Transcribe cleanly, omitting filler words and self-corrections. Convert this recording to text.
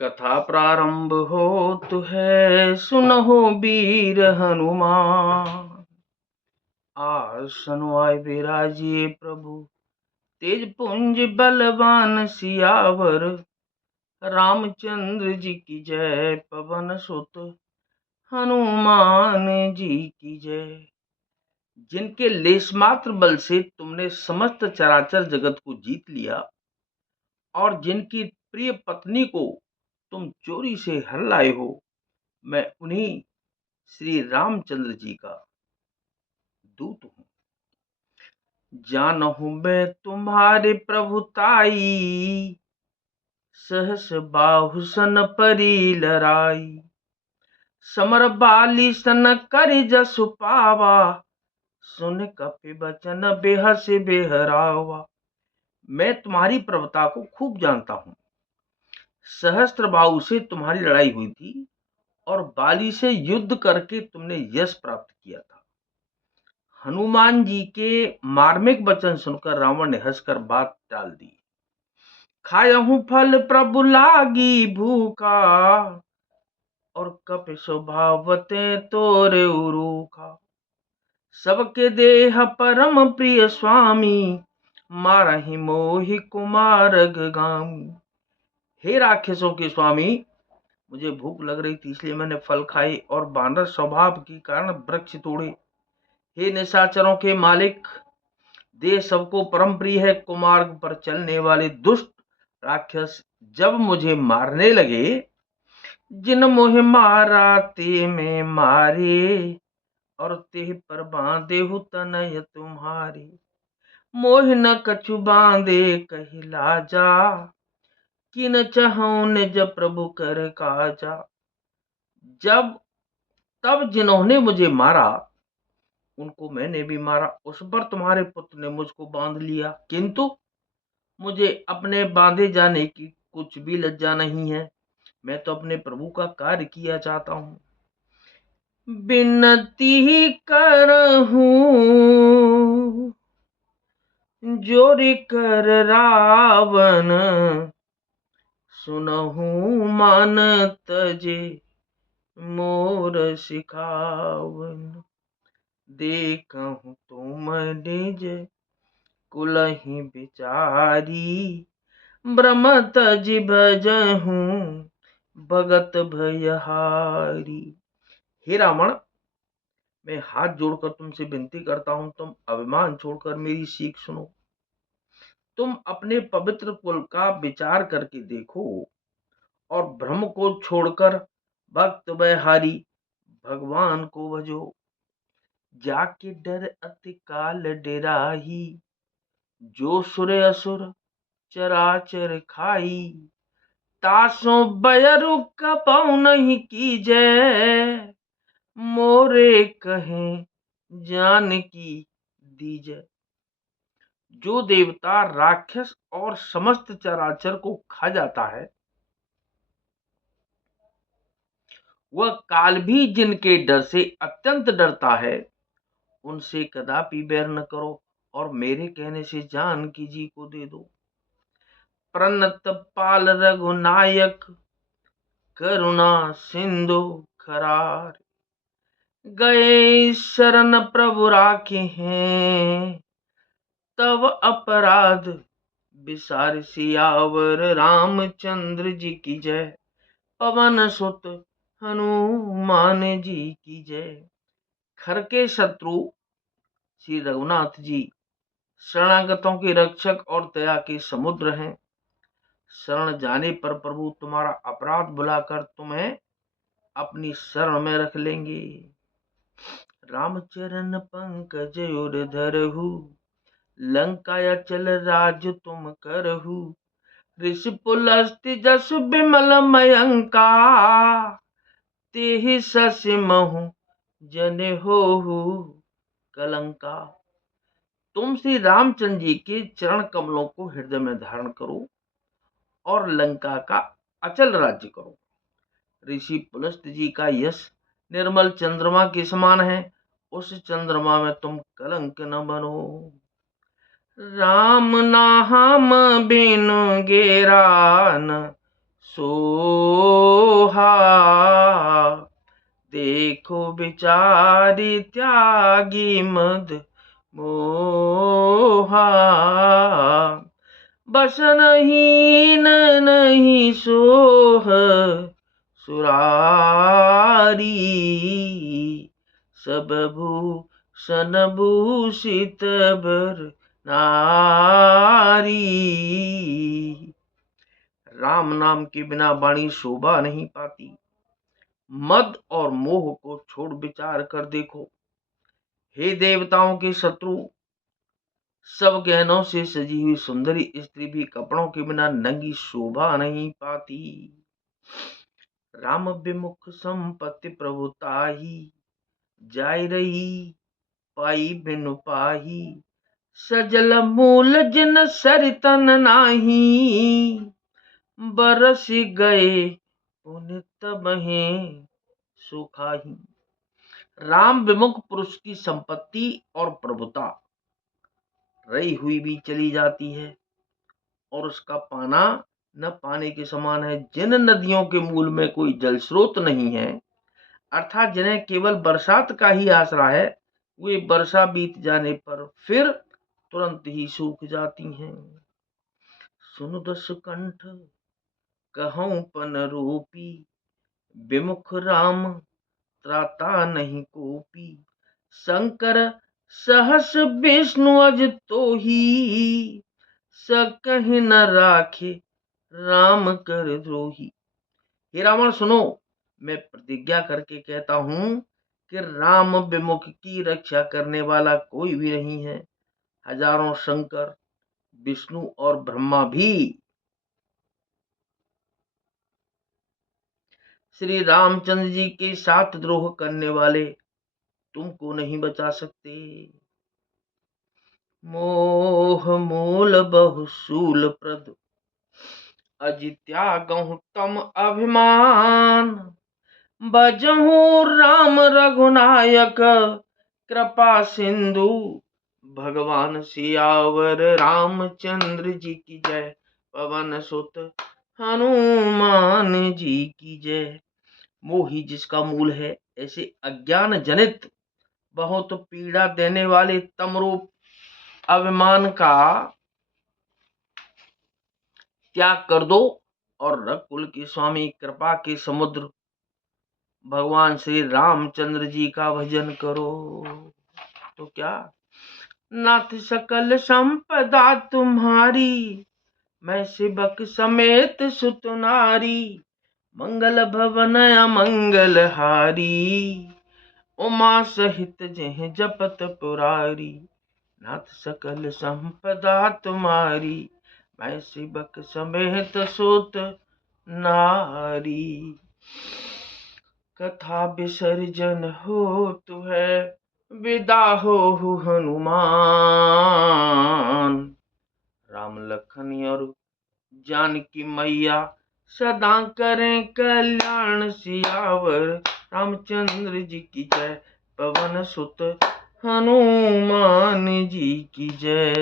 कथा प्रारंभ होत है, सुनहो वीर हनुमान। आसन आए विराजिए प्रभु, तेज पुंज बलवान सियावर। रामचंद्र जी की जय, पवन सुत हनुमान जी की जय। जिनके लेशमात्र बल से तुमने समस्त चराचर जगत को जीत लिया और जिनकी प्रिय पत्नी को तुम चोरी से हर लाए हो, मैं उन्हीं श्री रामचंद्र जी का दूत हूँ। जानहूं मैं तुम्हारे प्रभुताई, सहस बाहु सन परी लराई। समर बाली सन कर जसु पावा, सुन कपि बचन बेहस बेहरावा। मैं तुम्हारी प्रभुता को खूब जानता हूँ। सहस्त्र बाहु से तुम्हारी लड़ाई हुई थी और बाली से युद्ध करके तुमने यश प्राप्त किया था। हनुमान जी के मार्मिक वचन सुनकर रावण ने हंसकर बात टाल दी। खायहूं फल प्रभु लागी भूखा, और कपि स्वभावते तोरे उरूखा। सबके देह परम प्रिय स्वामी, मारहि मोहि कुमार गामी। हे राक्षसों के स्वामी, मुझे भूख लग रही थी इसलिए मैंने फल खाए और बानर स्वभाव के कारण वृक्ष तोड़े। हे निशाचरों के मालिक, देह सबको परम प्रिय है, कुमार्ग पर चलने वाले दुष्ट राक्षस जब मुझे मारने लगे, जिन मोह मारा ते में मारे, और तेह पर बांधे हु तनय तुम्हारे। मोह न कछु बांधे कही लाजा, किन चहु निज प्रभु कर काजा। जब तब जिन्होंने मुझे मारा उनको मैंने भी मारा, उस पर तुम्हारे पुत्र ने मुझको बांध लिया, किंतु मुझे अपने बांधे जाने की कुछ भी लज्जा नहीं है। मैं तो अपने प्रभु का कार्य किया चाहता हूँ। बिनती करहूं जोरी कर रावण, सुनहूं मान तजे मोर सिखावन। देखहूं तुम निज कुलहि बिचारी, ब्रह्म तज भजहूं भगत भयहारी। हे रावण, मैं हाथ जोड़कर तुमसे विनती करता हूं, तुम अभिमान छोड़कर मेरी सीख सुनो। तुम अपने पवित्र कुल का विचार करके देखो और भ्रम को छोड़कर भक्त भयहारी भगवान को भजो। जाके डर अति काल डेराही, जो सुर असुर चराचर खाई। तासों बयरु कपौ नहीं कीजै, मोरे कहें जानकी दीजै। जो देवता राक्षस और समस्त चराचर को खा जाता है, वह काल भी जिनके डर से अत्यंत डरता है, उनसे कदापि बैर न करो और मेरे कहने से जानकी जी को दे दो। प्रणत पाल रघुनायक, करुणा सिंधु खरार। गए शरण प्रभु राखे हैं, तब अपराध विसार। सियावर रामचंद्र जी की जय, पवन सुत हनुमान जी की जय। खर के शत्रु श्री रघुनाथ जी शरणागतों के रक्षक और दया के समुद्र हैं। शरण जाने पर प्रभु तुम्हारा अपराध भुलाकर तुम्हें अपनी शरण में रख लेंगे। रामचरण पंकज उर धरहु, लंका अचल राज तुम करहु। ऋषि पुलस्त्य जसु बिमल मयंका, तेहि शशि महु जन होहु कलंका। तुम श्री रामचंद्र जी के चरण कमलों को हृदय में धारण करो और लंका का अचल राज्य करो। ऋषि पुलस्त्य जी का यश निर्मल चंद्रमा के समान है, उस चंद्रमा में तुम कलंक न बनो। राम नाम बिनु गेरा, न सोहा। देखो बिचारी त्यागी मद मोहा। बस नहीं सोह सुरारी। सब भूषण भूषित बर नारी। राम नाम के बिना वाणी शोभा नहीं पाती। मद और मोह को छोड़ विचार कर देखो। हे देवताओं के शत्रु, सब गहनों से सजी हुई सुंदरी स्त्री भी कपड़ों के बिना नंगी शोभा नहीं पाती। राम विमुख संपत्ति प्रभुताही। जाय रही पाई बिनु पाही। सजल मूल जिन सरितन नाही। बरस गए पुनित बहे सुखाही। राम विमुख पुरुष की संपत्ति और प्रभुता रही हुई भी चली जाती है और उसका पाना न पाने के समान है। जिन नदियों के मूल में कोई जल स्रोत नहीं है, अर्थात जिन्हें केवल बरसात का ही आसरा है, वे वर्षा बीत जाने पर फिर तुरंत ही सूख जाती हैं। सुन दस कंठ कहूं पन रूपी। विमुख राम त्राता नहीं कोपी। शंकर सहस विष्णु अज तो ही। सकहि न राखे राम कर द्रोही। हे रावण सुनो, मैं प्रतिज्ञा करके कहता हूं कि राम विमुख की रक्षा करने वाला कोई भी नहीं है। हजारों शंकर, विष्णु और ब्रह्मा भी श्री रामचंद्र जी के साथ द्रोह करने वाले तुमको नहीं बचा सकते। मोह मूल बहुशूल प्रद। अजि त्यागहु तम अभिमान। भजहु राम रघुनायक। कृपा सिंधु भगवान सियावर रामचंद्र जी की जय। पवन सुत हनुमान जी की जय। मोही जिसका मूल है, ऐसे अज्ञान जनित बहुत पीड़ा देने वाले तमरूप अभिमान का त्याग कर दो और रघुकुल के स्वामी कृपा के समुद्र भगवान श्री रामचंद्र जी का भजन करो। तो क्या नाथ सकल संपदा तुम्हारी। मैं सेवक समेत सुत नारी। मंगल भवन अमंगल हारी। उमा सहित जह जपत पुरारी। नाथ सकल संपदा तुम्हारी। मैं सेवक समेत सुत नारी। कथा विसर्जन होतु है। विदा हो हनुमान। राम लखन और जानकी मैया सदा करें कल्याण सियावर रामचंद्र जी की जय। पवन सुत हनुमान जी की जय।